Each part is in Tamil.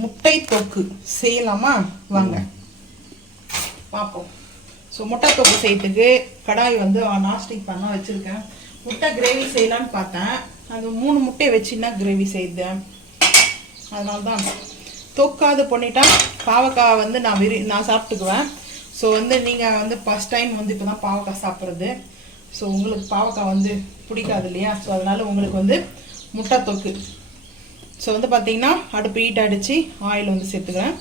முட்டை தொக்கு செய்யலாமா? வாங்க பார்ப்போம். ஸோ முட்டை தொக்கு செய்யறதுக்கு கடாய் வந்து நான்ஸ்டிக் பண்ண வச்சுருக்கேன். முட்டை கிரேவி செய்யலான்னு பார்த்தேன். அது 3 முட்டையை வச்சுன்னா கிரேவி செய்தேன். அதனால தான் தொக்காது பண்ணிட்டா பாவக்காய் வந்து நான் சாப்பிட்டுக்குவேன். ஸோ வந்து நீங்கள் வந்து ஃபஸ்ட் டைம் வந்து இப்போ தான் பாவக்காய் சாப்பிட்றது. ஸோ உங்களுக்கு பாவக்காய் வந்து பிடிக்காது இல்லையா? ஸோ அதனால் உங்களுக்கு வந்து முட்டை தொக்கு. ஸோ வந்து பார்த்தீங்கன்னா அடுப்பு ஹீட் அடித்து ஆயில் வந்து சேர்த்துக்கிறேன்.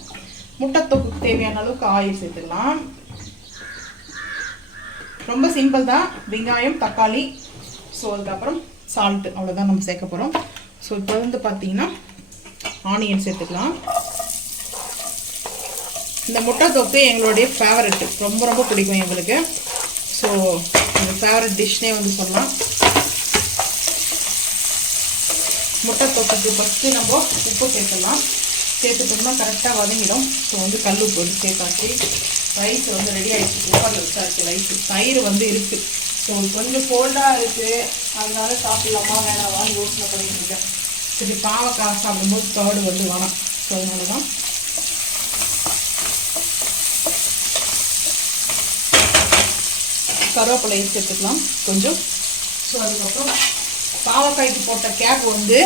முட்டை தொக்குக்கு தேவையான அளவுக்கு ஆயில் சேர்த்துக்கலாம். ரொம்ப சிம்பிள் தான். வெங்காயம், தக்காளி, ஸோ அதுக்கப்புறம் சால்ட்டு, அவ்வளோதான் நம்ம சேர்க்க போகிறோம். ஸோ இப்போ வந்து பார்த்தீங்கன்னா ஆனியன் சேர்த்துக்கலாம். இந்த முட்டை தொக்கு எங்களுடைய ஃபேவரெட்டு, ரொம்ப ரொம்ப பிடிக்கும் எங்களுக்கு. ஸோ இந்த ஃபேவரட் டிஷ்னே வந்து சொல்லலாம். முட்டை தொக்குக்கு ஃபஸ்ட்டு நம்ம உப்பு சேர்த்துக்கலாம். சேர்த்துட்டோம்னா கரெக்டாக வதங்கிடும். ஸோ வந்து கல் உப்பு வந்து சேர்த்தாச்சு. ரைஸ் வந்து ரெடி ஆகிடுச்சு. குக்கரில் வச்சாச்சு ரைஸு. தயிர் வந்து இருக்குது. ஸோ கொஞ்சம் கோல்டாக இருக்குது, அதனால சாப்பிட்லாமா வேணாமான்னு யோசனை பண்ணிட்டு இருக்கேன். சரி, பாவக்காய் சாப்பிடும்போது கர்டு வந்து வேணாம். ஸோ அதனால தான் கருவேப்பிலையை சேர்த்துக்கலாம் கொஞ்சம். ஸோ அதுக்கப்புறம் பாவக்காய்க்கு போட்ட கேப் வந்து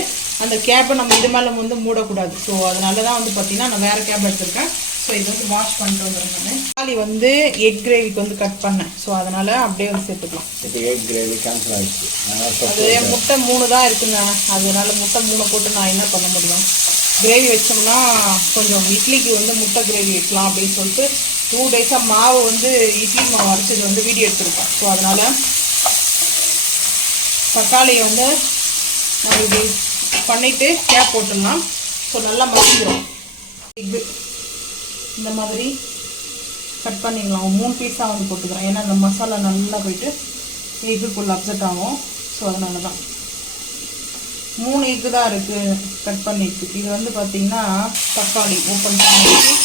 அந்த கேப்பை நம்ம இது மேலே வந்து மூடக்கூடாது. ஸோ அதனால தான் வந்து பார்த்தீங்கன்னா நான் வேறு கேப் எடுத்திருக்கேன். ஸோ இது வந்து வாஷ் பண்ணிட்டு வந்துடுறேன். நான் தக்காளி வந்து எக் கிரேவிக்கு வந்து கட் பண்ணேன். ஸோ அதனால் அப்படியே வந்து சேர்த்துக்கலாம். இப்போ எக் கிரேவி கேன்சல் ஆகிடுச்சு. அது முட்டை 3 தான் இருக்குங்க. அதனால முட்டை 3 போட்டு நான் என்ன பண்ண முடியும்? கிரேவி வச்சோம்னா கொஞ்சம் இட்லிக்கு வந்து முட்டை கிரேவி வைக்கலாம் அப்படின்னு சொல்லிட்டு 2 டேஸாக மாவு வந்து இட்லி மாவு அரைச்சது வந்து வீடியோ எடுத்துருக்கேன். ஸோ அதனால் தக்காளியை வந்து நம்ம இப்படி பண்ணிவிட்டு கேப் போட்டுடலாம். ஸோ நல்லா மசிக்கிறோம். எக்கு இந்த மாதிரி கட் பண்ணிக்கலாம். 3 பீஸாக வந்து போட்டுக்கிறேன். ஏன்னா இந்த மசாலா நல்லா போயிட்டு எக்குக்குள்ளே அப்செட் ஆகும். ஸோ அதனால தான் 3 எக்கு தான் இருக்குது கட் பண்ணிட்டு. இது வந்து பார்த்திங்கன்னா தக்காளி ஓப்பன் பண்ணிட்டு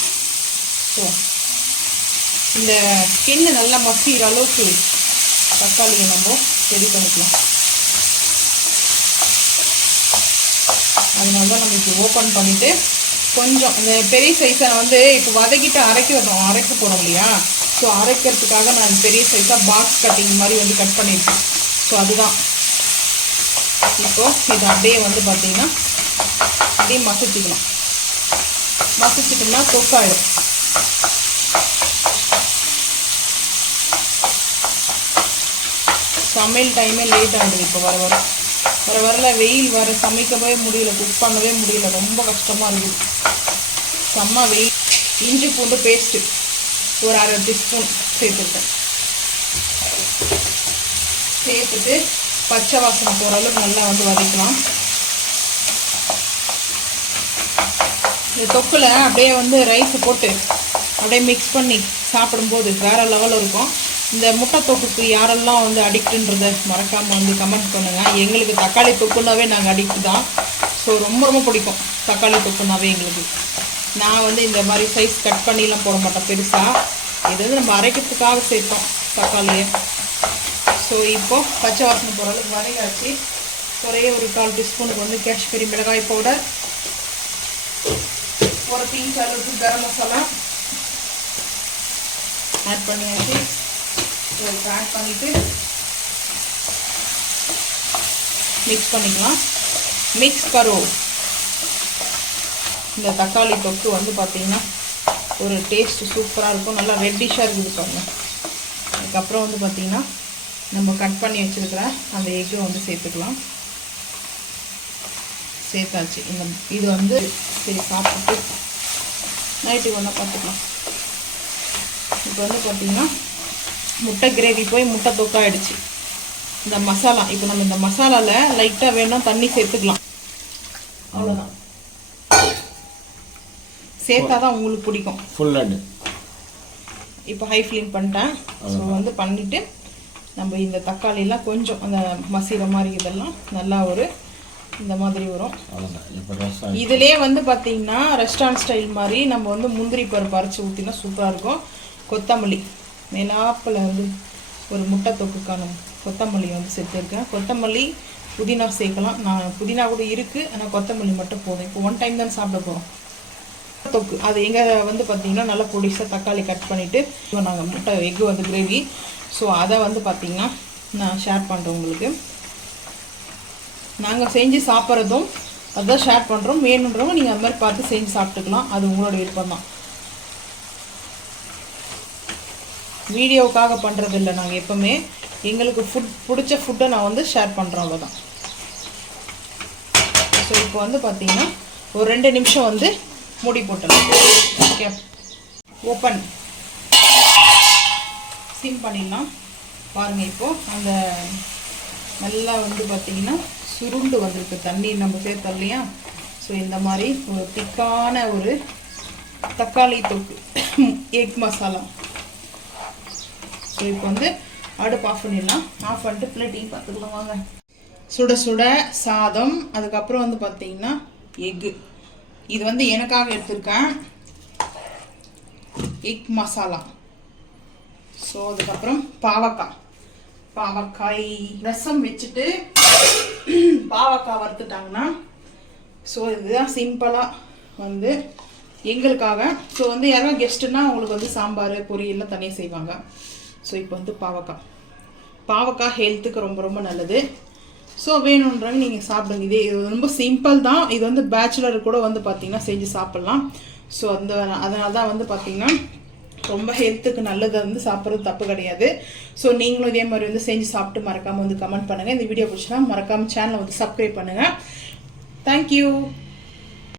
ஸோ இந்த ஸ்கின்னு நல்லா மசிக்கிற அளவுக்கு தக்காளியை நம்ம ரெடி பண்ணிக்கலாம். அதனால தான் நம்ம இப்போ ஓப்பன் பண்ணிவிட்டு கொஞ்சம் இந்த பெரிய சைஸை வந்து இப்போ வதக்கிட்டு அரைக்க போகிறோம் இல்லையா? ஸோ அரைக்கிறதுக்காக நான் பெரிய சைஸாக பாக்ஸ் கட்டிங் மாதிரி வந்து கட் பண்ணியிருக்கேன். ஸோ அதுதான் இப்போது இது அப்படியே வந்து பார்த்திங்கன்னா அப்படியே மசிச்சுக்கலாம். மசிச்சுட்டோம்னா தொக்காயிடும். சமையல் டைமே லேட் ஆகுது. இப்போ வரல வெயில் வர சமைக்கவே முடியல, குக் பண்ணவே முடியல, ரொம்ப கஷ்டமாக இருக்குது. செம்ம வெயில். இஞ்சி பூண்டு பேஸ்ட்டு ஒரு 1/2 டீஸ்பூன் சேர்த்துருக்கேன். சேர்த்துட்டு பச்சை வாசனை போகிற அளவுக்கு நல்லா வந்து வதக்கலாம். இந்த தொக்கில் அப்படியே வந்து ரைஸை போட்டு அப்படியே மிக்ஸ் பண்ணி சாப்பிடும்போது வேறு லெவலில் இருக்கும். இந்த முட்டை தொக்குக்கு யாரெல்லாம் வந்து அடிக்ட்டுன்றதை மறக்காமல் வந்து கமெண்ட் பண்ணுங்கள். எங்களுக்கு தக்காளி தொக்குனாவே நாங்கள் அடிக்ட் தான். ஸோ ரொம்ப ரொம்ப பிடிக்கும் தக்காளி தொக்குனாவே எங்களுக்கு. நான் வந்து இந்த மாதிரி சைஸ் கட் பண்ணிலாம் போட மாட்டேன் பெருசாக. இது வந்து நம்ம அரைக்கிறதுக்காக சேர்த்தோம் தக்காளியை. ஸோ இப்போது பச்சை வாசனை போகிற அளவுக்கு வதங்காச்சு. ஒரே ஒரு 1/4 டீஸ்பூனுக்கு வந்து காஷ்மீரி மிளகாய் பவுடர், ஒரு பிஞ்ச் அளவுக்கு கரம் மசாலா ஆட் பண்ணியாச்சு. ஆட் பண்ணிவிட்டு மிக்ஸ் பண்ணிக்கலாம். மிக்ஸ் கரோ. இந்த தக்காளி தொக்கு வந்து பார்த்திங்கன்னா ஒரு டேஸ்ட் சூப்பராக இருக்கும். நல்லா ரெட்டிஷாக இருக்குது பாருங்க. அதுக்கப்புறம் வந்து பார்த்திங்கன்னா நம்ம கட் பண்ணி வச்சுருக்கிற அந்த எக்கு வந்து சேர்த்துக்கலாம். சேர்த்தாச்சு. இது வந்து சரி சாப்பிட்டு நைட்டுக்கு வேணால் பார்த்துக்கலாம். இப்போ வந்து பார்த்திங்கன்னா முட்டை கிரேவி போய் முட்டை தொக்காயிடுச்சு. இந்த மசாலா இப்போ நம்ம இந்த மசாலாவில் லைட்டாக வேணால் தண்ணி சேர்த்துக்கலாம். அவ்வளோதான். சேர்த்தா தான் உங்களுக்கு பிடிக்கும். ஃபுல்லாக இப்போ ஹை ஃப்ளேம் பண்ணிட்டேன். ஸோ வந்து பண்ணிவிட்டு நம்ம இந்த தக்காளியெல்லாம் கொஞ்சம் அந்த மசிற மாதிரி இதெல்லாம் நல்லா ஒரு இந்த மாதிரி வரும். இதிலே வந்து பார்த்திங்கன்னா ரெஸ்டாரண்ட் ஸ்டைல் மாதிரி நம்ம வந்து முந்திரி பருப்பு அரைச்சி ஊற்றினா சூப்பராக இருக்கும். கொத்தமல்லி மேலாப்பில் வந்து ஒரு முட்டை தொக்குக்கான கொத்தமல்லி வந்து சேர்த்துருக்கேன். கொத்தமல்லி புதினா சேர்க்கலாம். நான் புதினா கூட இருக்குது, ஆனால் கொத்தமல்லி மட்டும் போதும். இப்போ 1 டைம் தான் சாப்பிட போகிறோம். தொக்கு அது எங்கே வந்து பார்த்தீங்கன்னா நல்லா பொடிசாக தக்காளி கட் பண்ணிவிட்டு நாங்கள் முட்டை எக்கு வந்து கிரேவி. ஸோ அதை வந்து பார்த்திங்கன்னா நான் ஷேர் பண்ணுறேன் உங்களுக்கு. நாங்கள் செஞ்சு சாப்பிட்றதும் அதுதான் ஷேர் பண்ணுறோம். வேணுன்றவங்க நீங்கள் அது மாதிரி பார்த்து செஞ்சு சாப்பிட்டுக்கலாம். அது உங்களோட விருப்பம் தான். வீடியோவுக்காக பண்ணுறது இல்லை. நாங்கள் எப்போவுமே எங்களுக்கு பிடிச்ச ஃபுட்டை நான் வந்து ஷேர் பண்ணுறோம், அவ்வளோதான். ஸோ இப்போ வந்து பார்த்திங்கன்னா ஒரு 2 நிமிஷம் வந்து மூடி போட்டலாம். ஓகே, ஓப்பன் சிம் பண்ணிடலாம். பாருங்கள், இப்போது அந்த நல்லா வந்து பார்த்திங்கன்னா சுருண்டு வந்திருக்கு, தண்ணி நம்ம சேர்த்தோம் இல்லையா. ஸோ இந்த மாதிரி ஒரு திக்கான ஒரு தக்காளி தொக்கு எக் மசாலா. ஸோ இப்போ வந்து அடுப்பு ஆஃப் பண்ணிடலாம். ஆஃப் பண்ணிட்டு பிளேட்டிங் பார்த்துக்கலாம் வாங்க. சுட சுட சாதம், அதுக்கப்புறம் வந்து பார்த்திங்கன்னா எக்கு. இது வந்து எனக்காக எடுத்திருக்கேன் எக் மசாலா. ஸோ அதுக்கப்புறம் பாவக்காய் ரசம் வச்சுட்டு பாவக்காய் வறுத்துட்டாங்கன்னா, ஸோ இதுதான் சிம்பிளாக வந்து எங்களுக்காக. ஸோ வந்து யாரும் கெஸ்ட்டுன்னா அவங்களுக்கு வந்து சாம்பார் பொரியல்லாம் தனியாக செய்வாங்க. ஸோ இப்போ வந்து பாவக்காய் ஹெல்த்துக்கு ரொம்ப ரொம்ப நல்லது. ஸோ வேணுன்றவங்க நீங்கள் சாப்பிடுங்க. இது ரொம்ப சிம்பிள் தான். இது வந்து பேச்சுலர் கூட வந்து பார்த்திங்கன்னா செஞ்சு சாப்பிட்லாம். ஸோ அதனால தான் வந்து பார்த்திங்கன்னா ரொம்ப ஹெல்த்துக்கு நல்லது வந்து சாப்பிட்றது தப்பு கிடையாது. ஸோ நீங்களும் இதே மாதிரி வந்து செஞ்சு சாப்பிட்டு மறக்காமல் வந்து கமெண்ட் பண்ணுங்கள். இந்த வீடியோ பிடிச்சினா மறக்காமல் சேனலை வந்து சப்ஸ்கிரைப் பண்ணுங்கள். தேங்க்யூ.